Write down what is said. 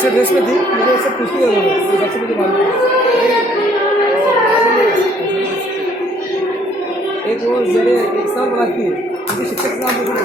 ऐसे ड्रेस में थी, मुझे सब पूछती है मुझे मालूम है। एक वो जरे एक साल बनाती है, उनके शिक्षक नाम बहुत